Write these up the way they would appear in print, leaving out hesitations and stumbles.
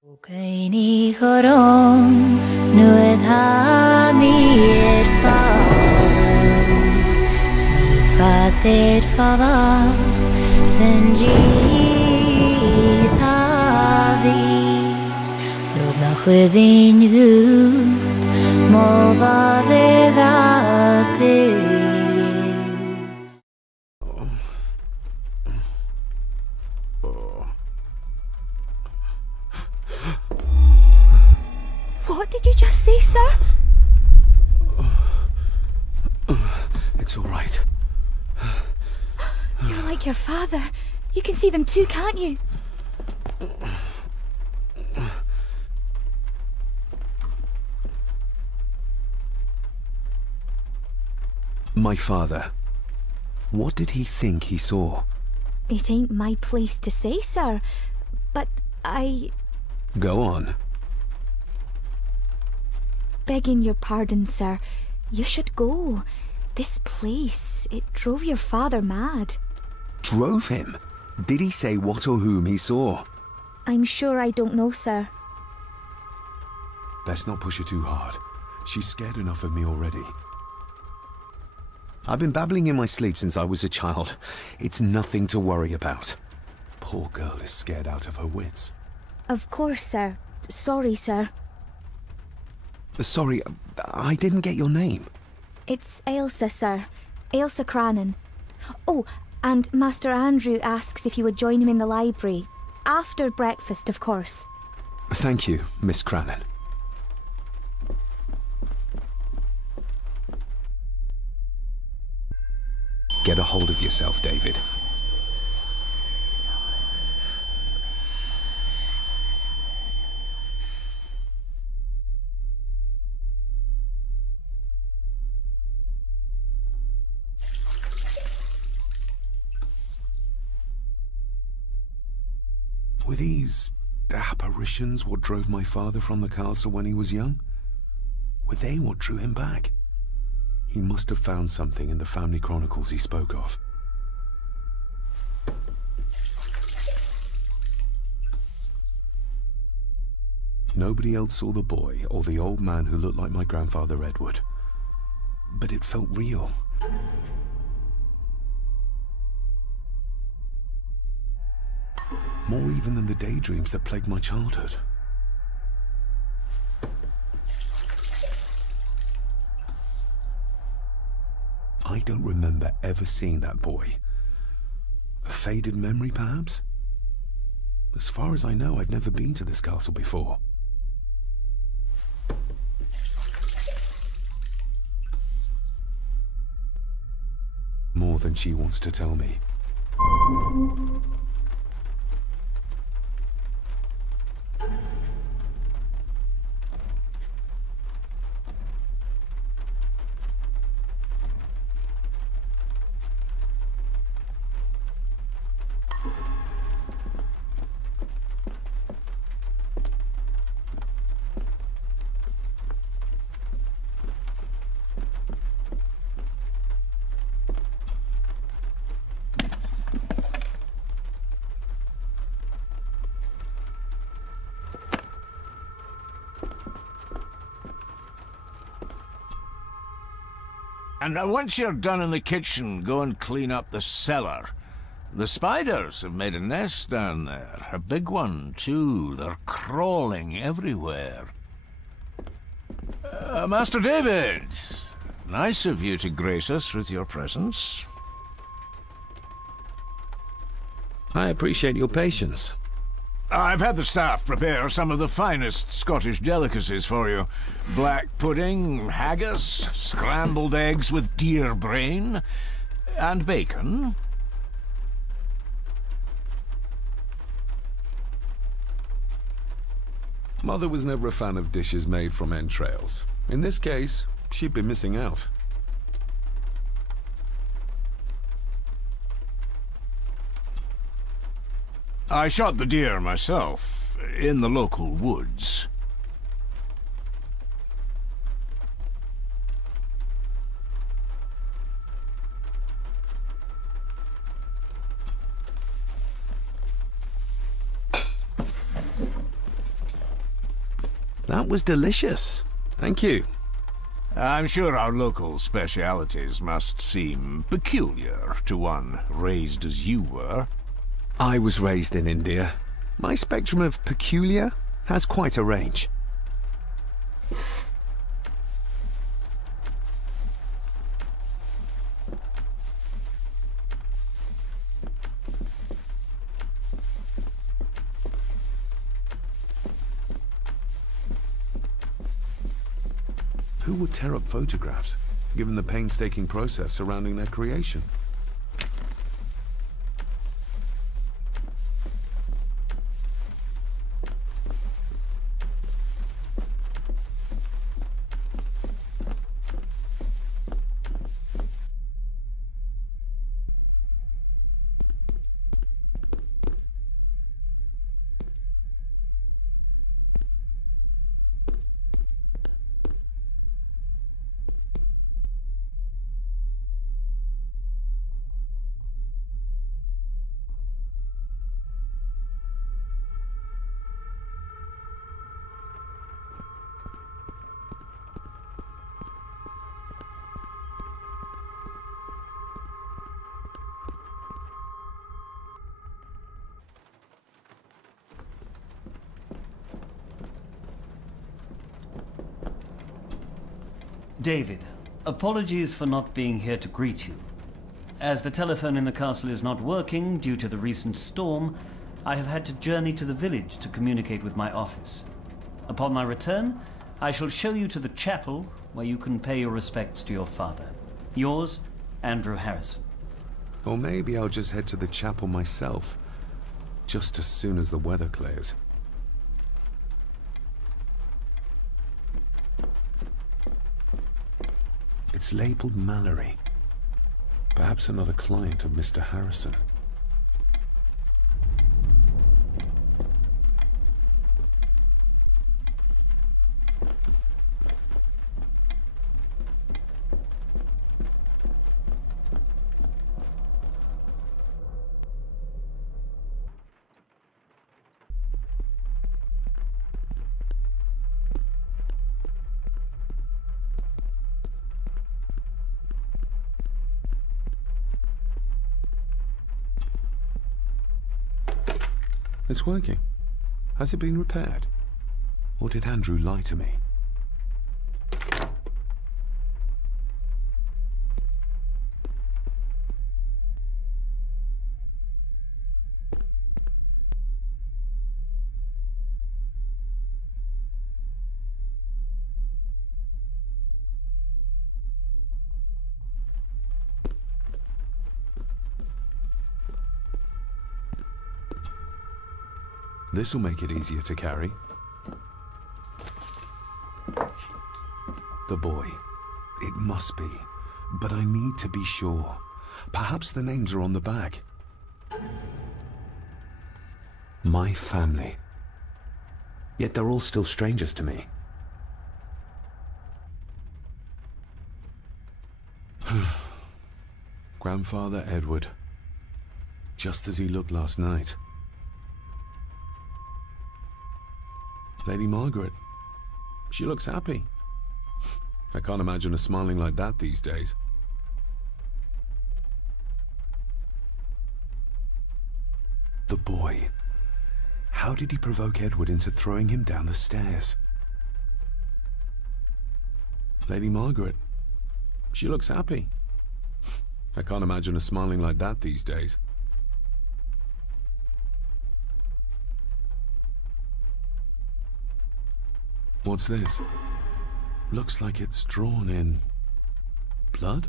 Ni chorom nuad ha mi fader smi fader fada senji thavi lod na chwedin gud moda vegate. What did you just say, sir? It's all right. You're like your father. You can see them too, can't you? My father. What did he think he saw? It ain't my place to say, sir. But Go on. Begging your pardon, sir. You should go. This place, it drove your father mad. Drove him? Did he say what or whom he saw? I'm sure I don't know, sir. Best not push her too hard. She's scared enough of me already. I've been babbling in my sleep since I was a child. It's nothing to worry about. Poor girl is scared out of her wits. Of course, sir. Sorry, sir. Sorry, I didn't get your name. It's Ailsa, sir. Ailsa Crannan. Oh, and Master Andrew asks if you would join him in the library. After breakfast, of course. Thank you, Miss Crannan. Get a hold of yourself, David. Were these apparitions what drove my father from the castle when he was young? Were they what drew him back? He must have found something in the family chronicles he spoke of. Nobody else saw the boy or the old man who looked like my grandfather Edward. But it felt real. More even than the daydreams that plagued my childhood. I don't remember ever seeing that boy. A faded memory, perhaps? As far as I know, I've never been to this castle before. More than she wants to tell me. And once you're done in the kitchen, go and clean up the cellar. The spiders have made a nest down there. A big one, too. They're crawling everywhere. Master David, nice of you to grace us with your presence. I appreciate your patience. I've had the staff prepare some of the finest Scottish delicacies for you. Black pudding, haggis, scrambled eggs with deer brain, and bacon. Mother was never a fan of dishes made from entrails. In this case, she'd be missing out. I shot the deer myself, in the local woods. That was delicious. Thank you. I'm sure our local specialities must seem peculiar to one raised as you were. I was raised in India. My spectrum of peculiar has quite a range. Who would tear up photographs, given the painstaking process surrounding their creation? David, apologies for not being here to greet you. As the telephone in the castle is not working due to the recent storm, I have had to journey to the village to communicate with my office. Upon my return, I shall show you to the chapel where you can pay your respects to your father. Yours, Andrew Harrison. Or maybe I'll just head to the chapel myself, just as soon as the weather clears. It's labeled Mallory. Perhaps another client of Mr. Harrison. It's working. Has it been repaired? Or did Andrew lie to me? This'll make it easier to carry. The boy. It must be. But I need to be sure. Perhaps the names are on the bag. My family. Yet they're all still strangers to me. Grandfather Edward. Just as he looked last night. Lady Margaret. She looks happy. I can't imagine her smiling like that these days. The boy. How did he provoke Edward into throwing him down the stairs? Lady Margaret. She looks happy. I can't imagine her smiling like that these days. What's this? Looks like it's drawn in blood?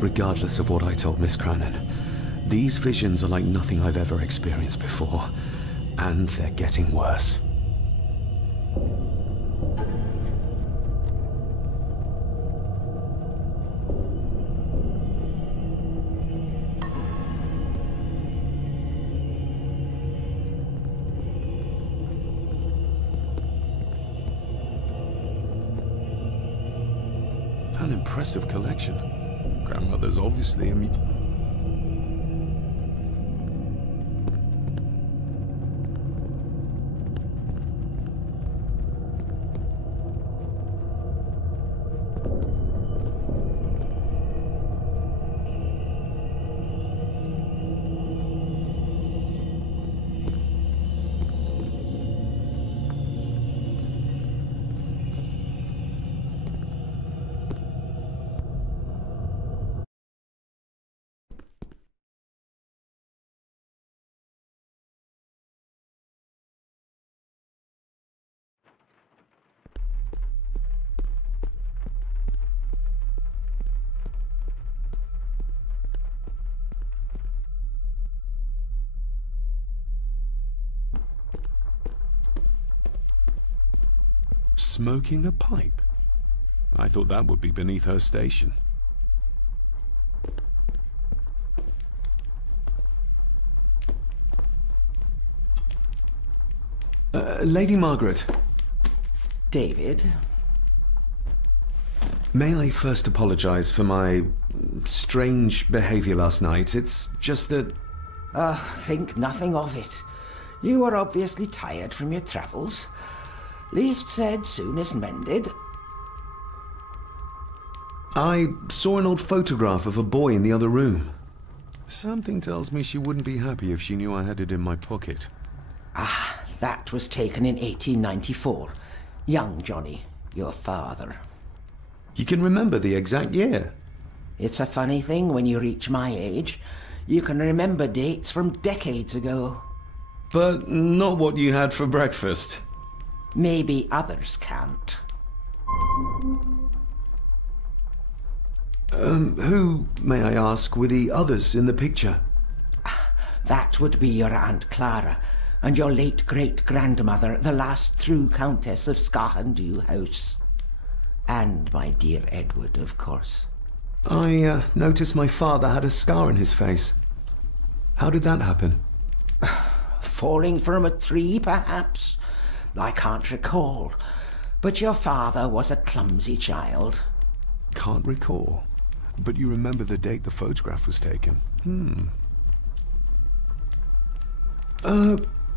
Regardless of what I told Miss Cranon, These visions are like nothing I've ever experienced before, and they're getting worse. An impressive collection. Grandmother's obviously a smoking a pipe. I thought that would be beneath her station. Lady Margaret. David? May I first apologize for my strange behavior last night? It's just that... Think nothing of it. You were obviously tired from your travels. Least said, soonest mended. I saw an old photograph of a boy in the other room. Something tells me she wouldn't be happy if she knew I had it in my pocket. Ah, that was taken in 1894. Young Johnny, your father. You can remember the exact year? It's a funny thing when you reach my age. You can remember dates from decades ago. But not what you had for breakfast. Maybe others can't. Who, may I ask, were the others in the picture? That would be your Aunt Clara and your late great-grandmother, the last true Countess of Scahandew House. And my dear Edward, of course. I noticed my father had a scar on his face. How did that happen? Falling from a tree, perhaps? I can't recall. But your father was a clumsy child. Can't recall. But you remember the date the photograph was taken?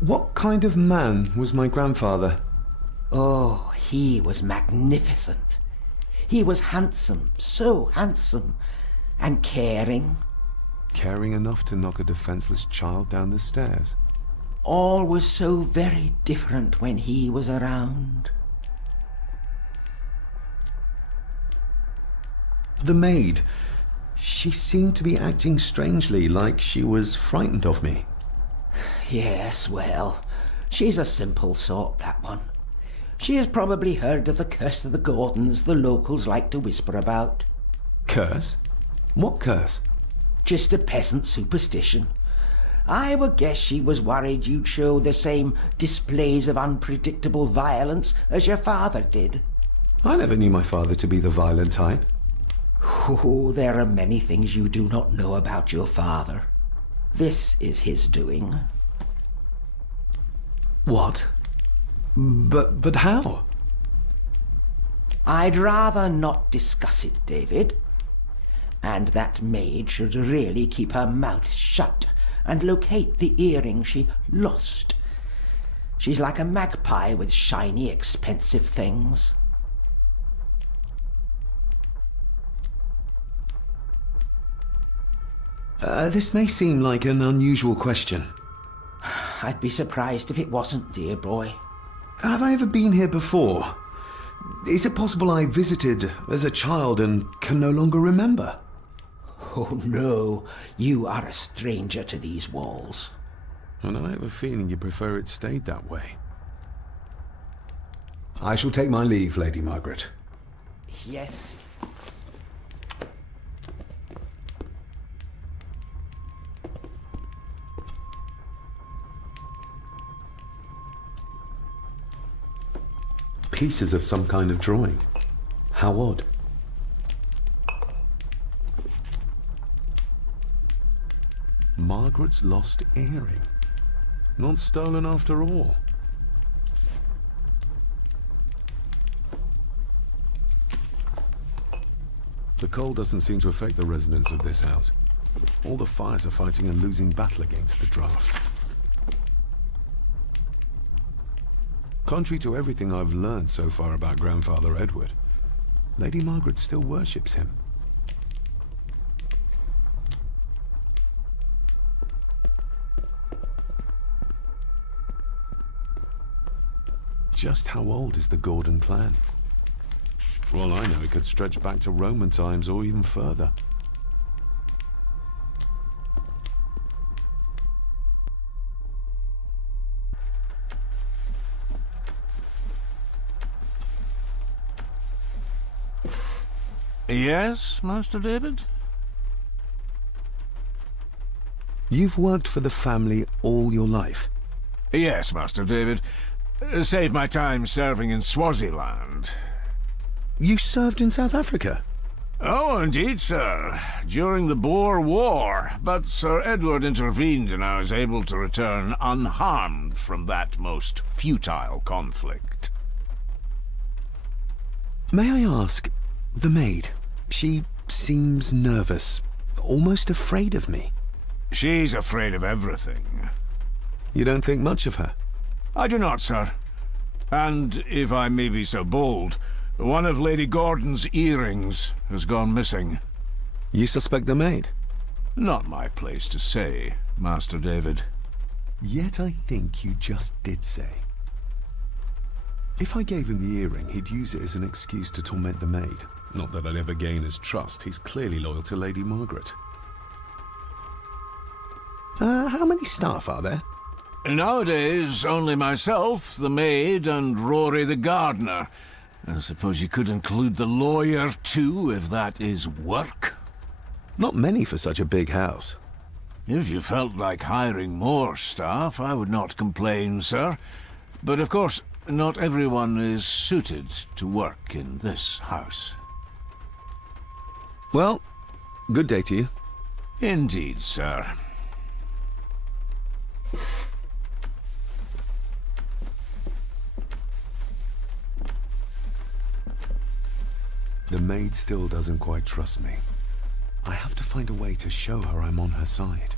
What kind of man was my grandfather? Oh, he was magnificent. He was handsome, so handsome. And caring. Caring enough to knock a defenseless child down the stairs. All was so very different when he was around. The maid. She seemed to be acting strangely, like she was frightened of me. Yes, well, she's a simple sort, that one. She has probably heard of the curse of the Gordons the locals like to whisper about. Curse? What curse? Just a peasant superstition. I would guess she was worried you'd show the same displays of unpredictable violence as your father did. I never knew my father to be the violent type. Oh, there are many things you do not know about your father. This is his doing. What? But how? I'd rather not discuss it, David. And that maid should really keep her mouth shut and locate the earring she lost. She's like a magpie with shiny, expensive things. This may seem like an unusual question. I'd be surprised if it wasn't, dear boy. Have I ever been here before? Is it possible I visited as a child and can no longer remember? Oh no, you are a stranger to these walls. And I have a feeling you prefer it stayed that way. I shall take my leave, Lady Margaret. pieces of some kind of drawing. How odd. Margaret's lost earring. Not stolen after all. The cold doesn't seem to affect the residents of this house. All the fires are fighting a losing battle against the draft. Contrary to everything I've learned so far about Grandfather Edward, Lady Margaret still worships him. Just how old is the Gordon clan? For all I know, it could stretch back to Roman times or even further. Yes, Master David? You've worked for the family all your life? Yes, Master David. Saved my time serving in Swaziland. You served in South Africa? Oh, indeed, sir. During the Boer War. But Sir Edward intervened and I was able to return unharmed from that most futile conflict. May I ask, the maid, she seems nervous, almost afraid of me. She's afraid of everything. You don't think much of her? I do not, sir. And, if I may be so bold, one of Lady Gordon's earrings has gone missing. You suspect the maid? Not my place to say, Master David. Yet I think you just did say. If I gave him the earring, he'd use it as an excuse to torment the maid. Not that I'd ever gain his trust. He's clearly loyal to Lady Margaret. How many staff are there? Nowadays, only myself, the maid, and Rory the gardener. I suppose you could include the lawyer, too, if that is work. Not many for such a big house. If you felt like hiring more staff, I would not complain, sir. But of course, not everyone is suited to work in this house. Well, good day to you. Indeed, sir. The maid still doesn't quite trust me. I have to find a way to show her I'm on her side.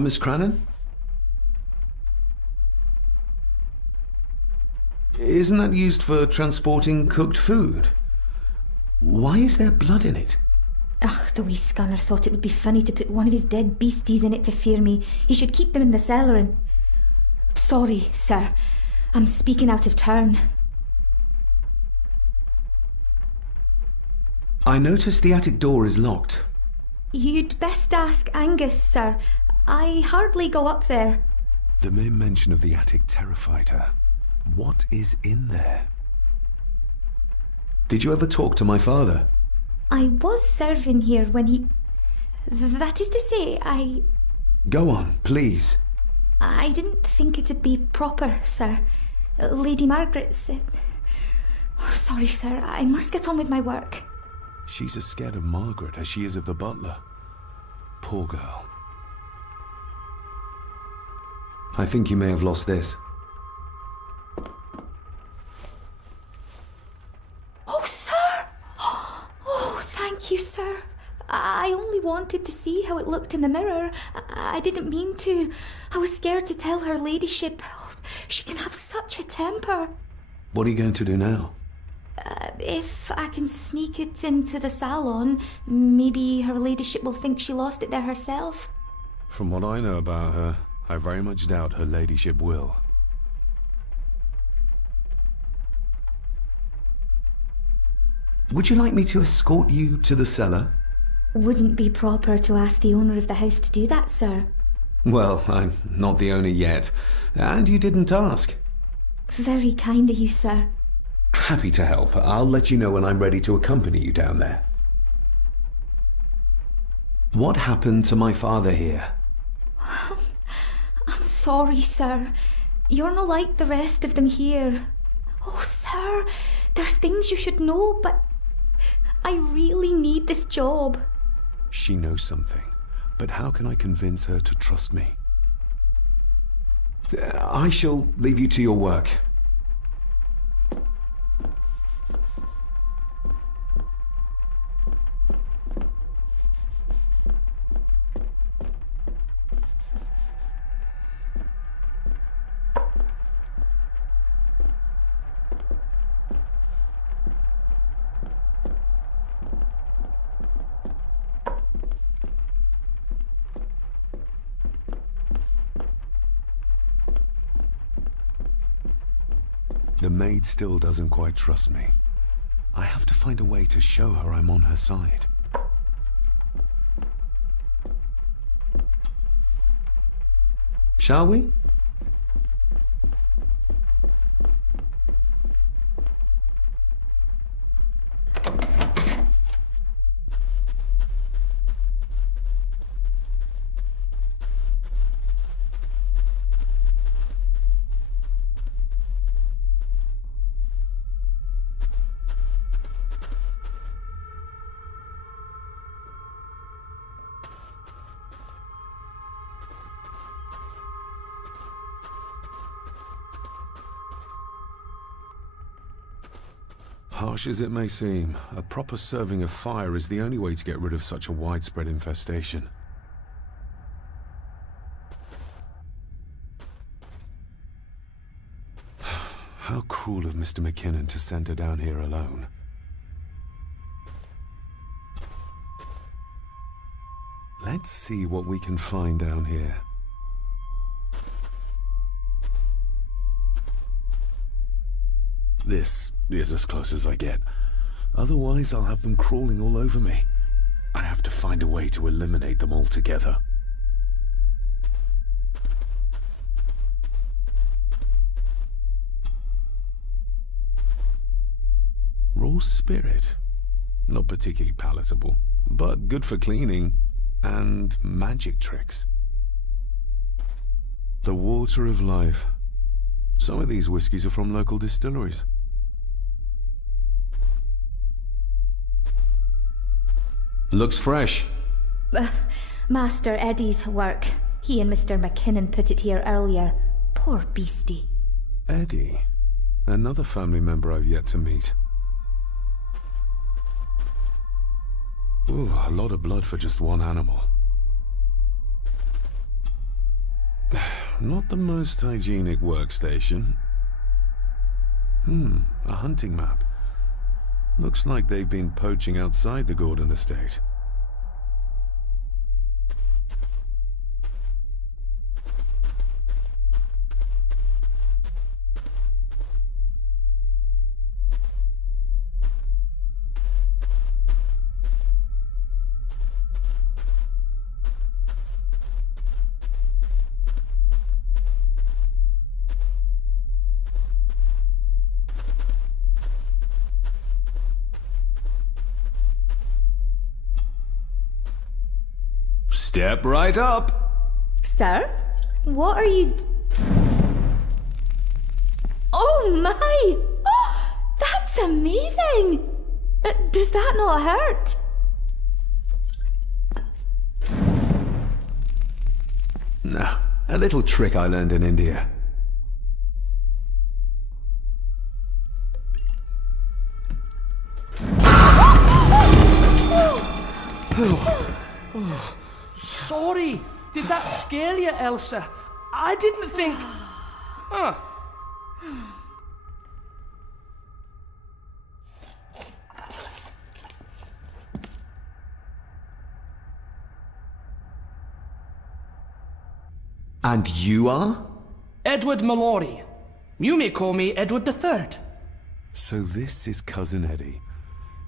Miss Crannan? Isn't that used for transporting cooked food? Why is there blood in it? Ugh, the wee scunner thought it would be funny to put one of his dead beasties in it to fear me. He should keep them in the cellar and... Sorry, sir. I'm speaking out of turn. I noticed the attic door is locked. You'd best ask Angus, sir. I hardly go up there. The mere mention of the attic terrified her. What is in there? Did you ever talk to my father? I was serving here when he... That is to say, I... Go on, please. I didn't think it'd be proper, sir. Lady Margaret said... Oh, sorry, sir. I must get on with my work. She's as scared of Margaret as she is of the butler. Poor girl. I think you may have lost this. Oh, sir! Oh, thank you, sir. I only wanted to see how it looked in the mirror. I didn't mean to. I was scared to tell her ladyship. Oh, she can have such a temper. What are you going to do now? If I can sneak it into the salon, maybe her ladyship will think she lost it there herself. From what I know about her, I very much doubt her ladyship will. Would you like me to escort you to the cellar? Wouldn't be proper to ask the owner of the house to do that, sir. Well, I'm not the owner yet, and you didn't ask. Very kind of you, sir. Happy to help. I'll let you know when I'm ready to accompany you down there. What happened to my father here? I'm sorry, sir. You're not like the rest of them here. Oh, sir, there's things you should know, but I really need this job. She knows something, but how can I convince her to trust me? I shall leave you to your work. The maid still doesn't quite trust me. I have to find a way to show her I'm on her side. Shall we? Harsh as it may seem, a proper serving of fire is the only way to get rid of such a widespread infestation. How cruel of Mr. McKinnon to send her down here alone. Let's see what we can find down here. This is as close as I get. Otherwise, I'll have them crawling all over me. I have to find a way to eliminate them altogether. Raw spirit. Not particularly palatable, but good for cleaning and magic tricks. The water of life. Some of these whiskies are from local distilleries. Looks fresh. Master Eddie's work. He and Mr. McKinnon put it here earlier. Poor beastie. Eddie? Another family member I've yet to meet. Ooh, a lot of blood for just one animal. Not the most hygienic workstation. A hunting map. Looks like they've been poaching outside the Gordon estate. Step right up. Sir? What are you... Oh my! Oh, that's amazing! Does that not hurt? No, a little trick I learned in India. Sorry, did that scare you, Elsa? I didn't think... Huh. And you are? Edward Mallory. You may call me Edward III. So this is Cousin Eddie.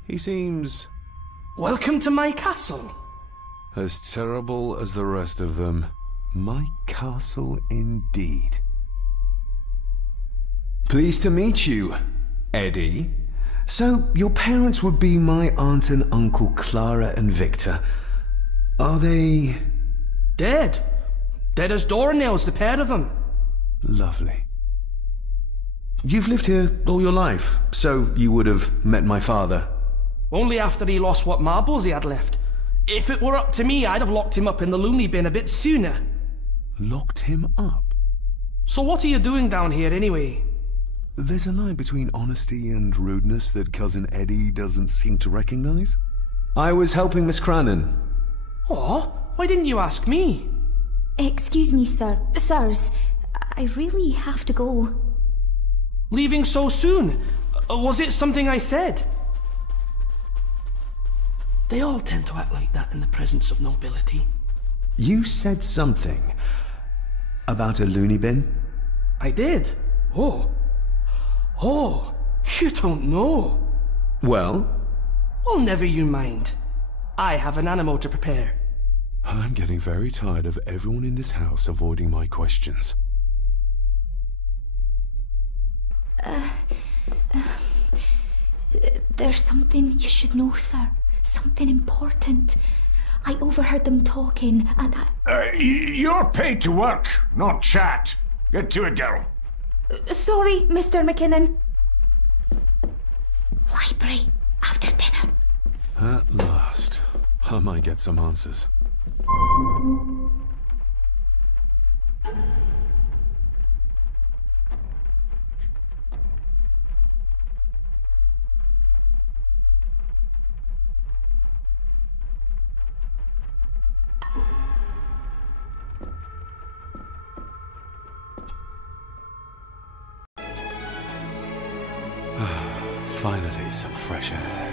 He seems Welcome to my castle. as terrible as the rest of them. My castle indeed. Pleased to meet you, Eddie. So, your parents would be my aunt and uncle Clara and Victor. Are they... Dead. Dead as doornails, the pair of them. Lovely. You've lived here all your life, so you would have met my father. Only after he lost what marbles he had left. If it were up to me, I'd have locked him up in the loony bin a bit sooner. Locked him up? So what are you doing down here anyway? There's a line between honesty and rudeness that Cousin Eddie doesn't seem to recognize. I was helping Miss Cranon. Oh, why didn't you ask me? Excuse me, sirs. I really have to go. Leaving so soon? Was it something I said? They all tend to act like that in the presence of nobility. You said something about a loony bin? I did. Oh, you don't know. Well? Well, never you mind. I have an animal to prepare. I'm getting very tired of everyone in this house avoiding my questions. There's something you should know, sir. Something important. I overheard them talking, and You're paid to work, not chat. Get to it, girl. Sorry, Mr. McKinnon. Library, after dinner. At last. I might get some answers. Finally, some fresh air.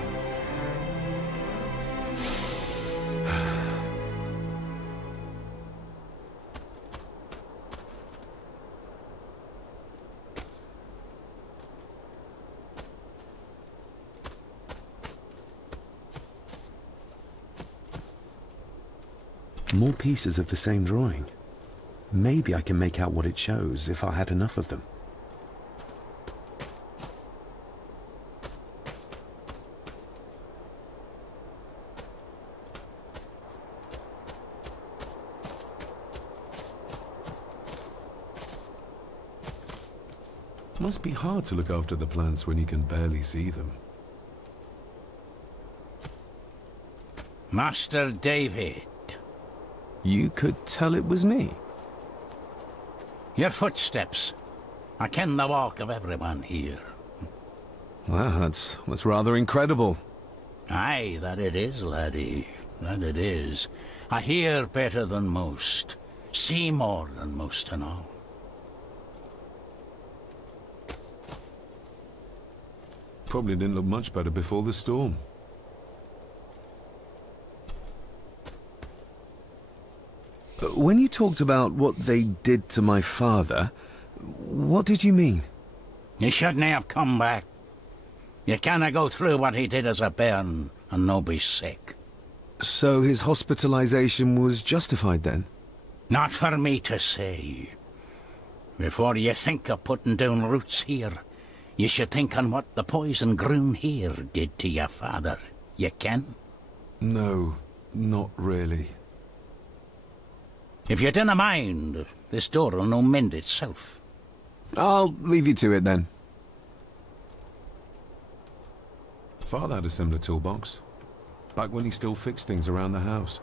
More pieces of the same drawing. Maybe I can make out what it shows if I had enough of them. Must be hard to look after the plants when you can barely see them. Master David. You could tell it was me. Your footsteps. I ken the walk of everyone here. Wow, that's rather incredible. Aye, that it is, laddie. That it is. I hear better than most. See more than most and all. Probably didn't look much better before the storm. When you talked about what they did to my father, what did you mean? You shouldn't have come back. You canna go through what he did as a bairn and no be sick. So his hospitalization was justified then? Not for me to say. Before you think of putting down roots here, you should think on what the poison grown here did to your father. You can? No, not really. If you dinna mind, this door will no mend itself. I'll leave you to it then. Father had a similar toolbox, back when he still fixed things around the house.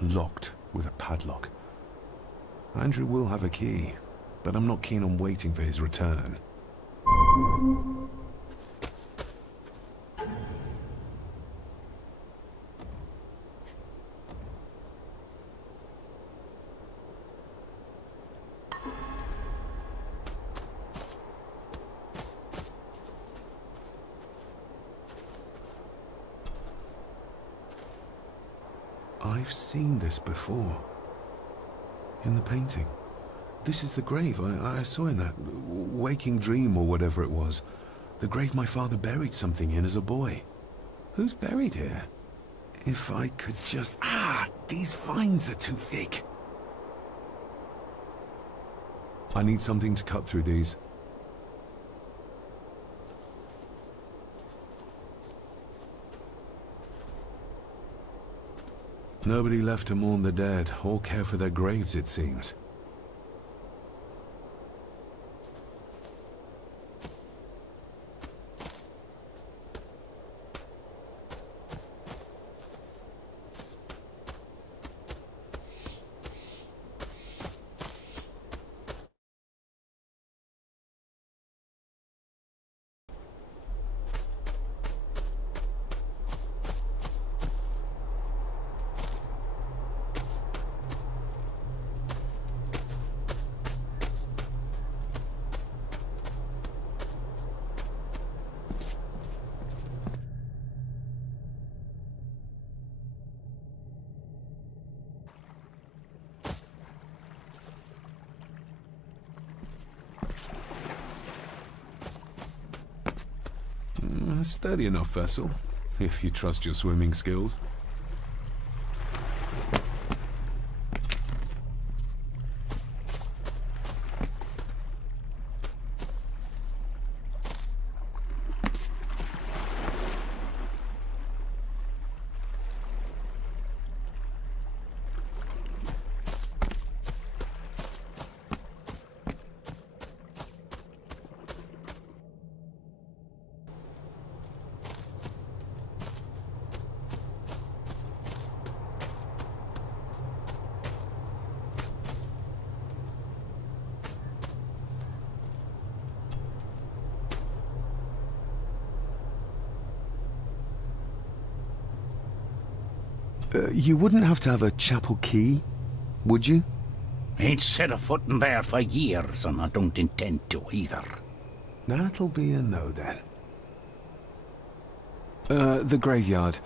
Locked with a padlock. Andrew will have a key, but I'm not keen on waiting for his return. I've seen this before. In the painting. This is the grave I saw in that waking dream or whatever it was. The grave my father buried something in as a boy. Who's buried here? If I could just... these vines are too thick. I need something to cut through these. Nobody left to mourn the dead or care for their graves, it seems. A sturdy enough vessel, if you trust your swimming skills. You wouldn't have to have a chapel key, would you? Ain't set a foot in there for years, and I don't intend to either. That'll be a no, then. The graveyard.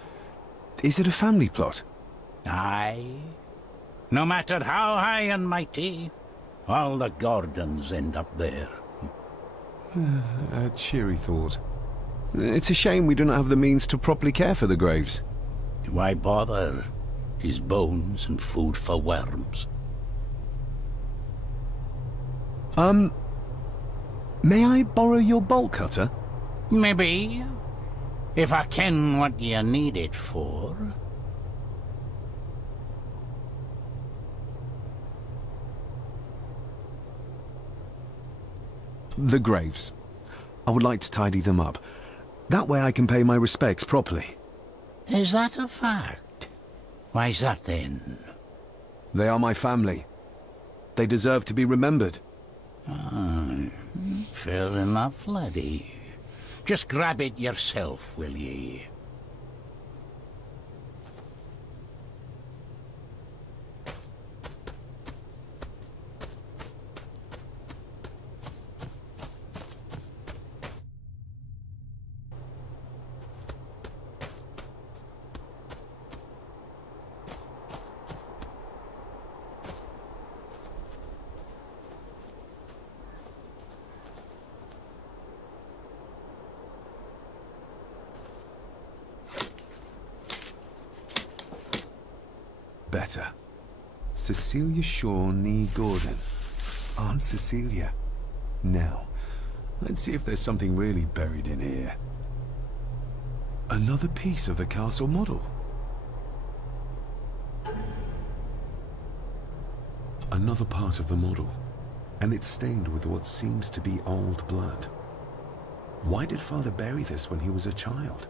Is it a family plot? Aye. No matter how high and mighty, all the Gordons end up there. A cheery thought. It's a shame we don't have the means to properly care for the graves. Why bother? His bones and food for worms. May I borrow your bolt cutter? Maybe. If I ken what you need it for. The graves. I would like to tidy them up. That way I can pay my respects properly. Is that a fact? Why's that then? They are my family. They deserve to be remembered. Fair enough, laddie. Just grab it yourself, will ye? Better. Cecilia Shaw Nee Gordon. Aunt Cecilia. Now, let's see if there's something really buried in here. Another piece of the castle model. Another part of the model. And it's stained with what seems to be old blood. Why did Father bury this when he was a child?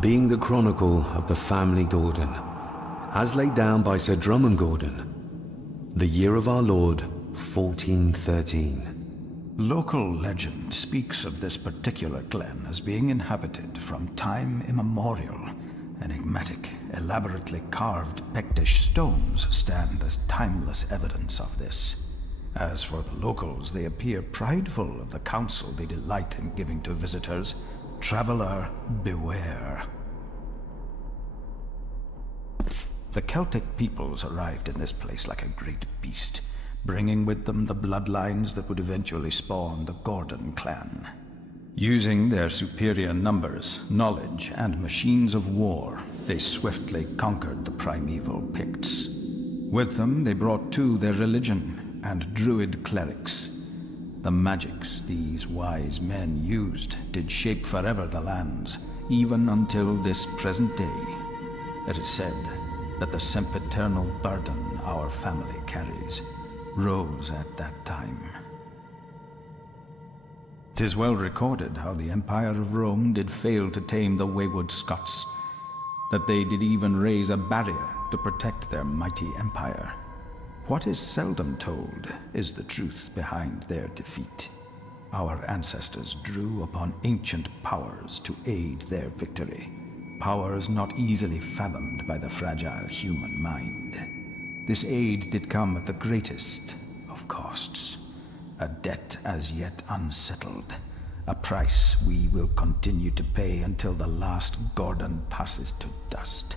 being the chronicle of the family Gordon, as laid down by Sir Drummond Gordon, the year of our Lord, 1413. Local legend speaks of this particular glen as being inhabited from time immemorial. Enigmatic, elaborately carved Pictish stones stand as timeless evidence of this. As for the locals, they appear prideful of the counsel they delight in giving to visitors. Traveler, beware. The Celtic peoples arrived in this place like a great beast, bringing with them the bloodlines that would eventually spawn the Gordon clan. Using their superior numbers, knowledge, and machines of war, they swiftly conquered the primeval Picts. With them, they brought too their religion and druid clerics. The magics these wise men used did shape forever the lands, even until this present day. It is said that the sempiternal burden our family carries rose at that time. 'Tis well recorded how the Empire of Rome did fail to tame the wayward Scots, that they did even raise a barrier to protect their mighty empire. What is seldom told is the truth behind their defeat. Our ancestors drew upon ancient powers to aid their victory, powers not easily fathomed by the fragile human mind. This aid did come at the greatest of costs, a debt as yet unsettled, a price we will continue to pay until the last Gordon passes to dust.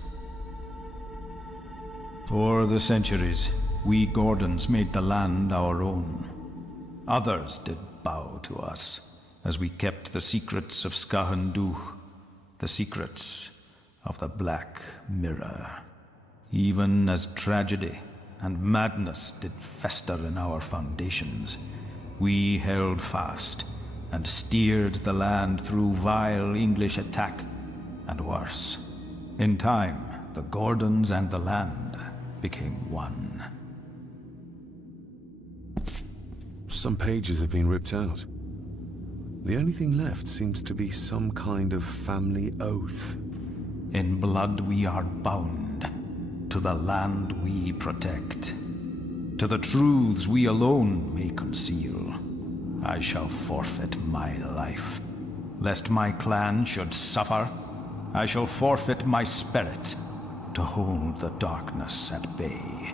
For the centuries, we Gordons made the land our own. Others did bow to us as we kept the secrets of Scahan Dubh, the secrets of the Black Mirror. Even as tragedy and madness did fester in our foundations, we held fast and steered the land through vile English attack and worse. In time, the Gordons and the land became one. Some pages have been ripped out. The only thing left seems to be some kind of family oath. In blood we are bound to the land we protect, to the truths we alone may conceal. I shall forfeit my life, lest my clan should suffer. I shall forfeit my spirit to hold the darkness at bay.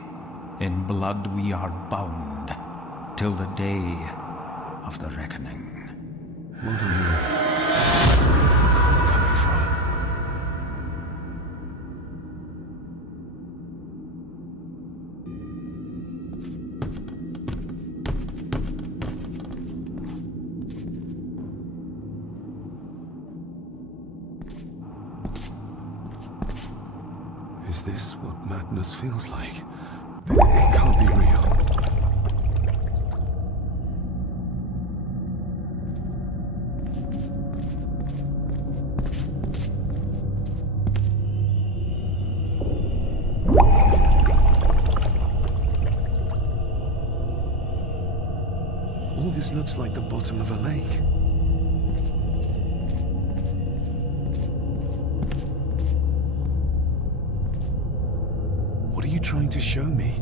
In blood we are bound till the day of the reckoning. What on earth? Where's the cold coming from? Is this what madness feels like? It can't be real. All this looks like the bottom of a lake. What are you trying to show me?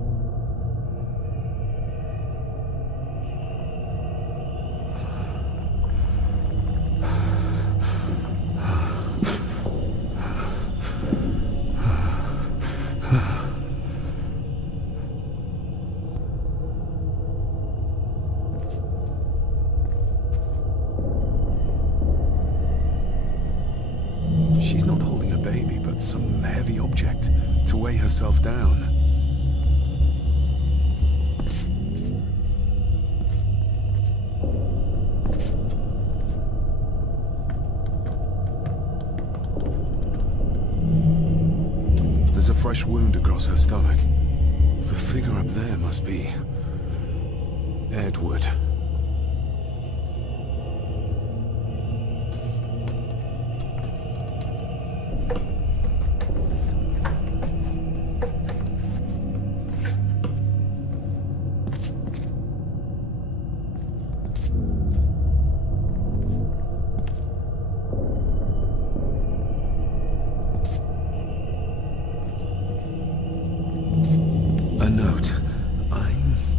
She's not holding a baby, but some heavy object to weigh herself down. There's a fresh wound across her stomach. The figure up there must be Edward.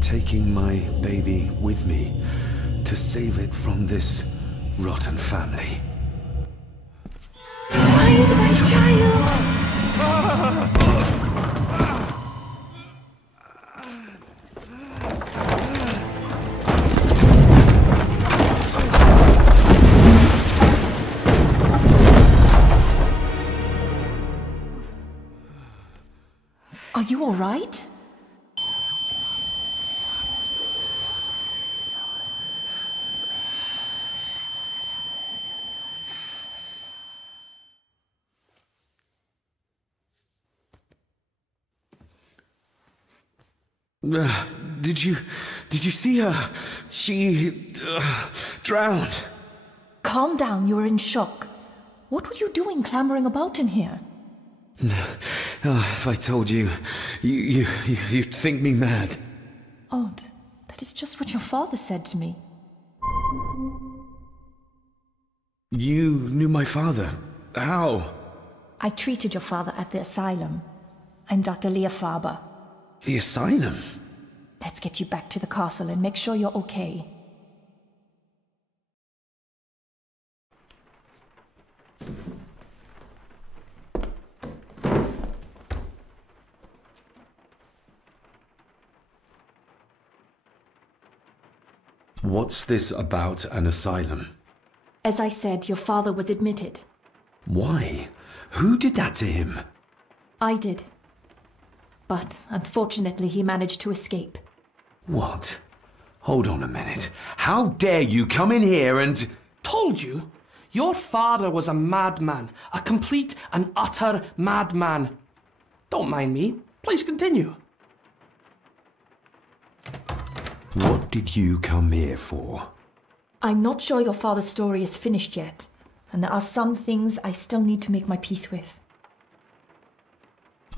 taking my baby with me to save it from this rotten family. Find my child! Are you all right? Did you see her? She drowned. Calm down, you're in shock. What were you doing clambering about in here? If I told you, you'd think me mad. Odd. That is just what your father said to me. You knew my father? How? I treated your father at the asylum. I'm Dr. Leah Faber. The asylum? Let's get you back to the castle and make sure you're okay. What's this about an asylum? As I said, your father was admitted. Why? Who did that to him? I did. But unfortunately, he managed to escape. What? Hold on a minute. How dare you come in here and... Told you? Your father was a madman. A complete and utter madman. Don't mind me. Please continue. What did you come here for? I'm not sure your father's story is finished yet, and there are some things I still need to make my peace with.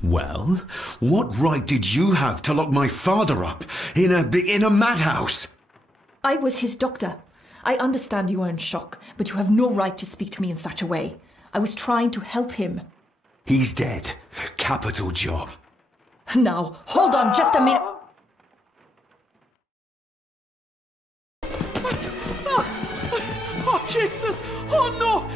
Well, what right did you have to lock my father up in a madhouse? I was his doctor. I understand you are in shock, but you have no right to speak to me in such a way. I was trying to help him. He's dead. Capital job. Now, hold on just a minute. Oh, Jesus! Oh, no!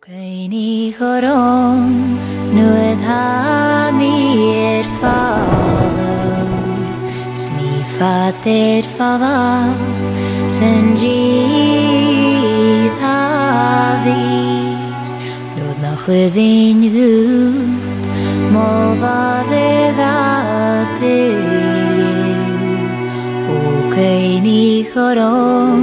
Kaini chorom nuad ha mi fadder smi fader fadav senji thavi nod na chwevin gud molva vegatelu o kaini chorom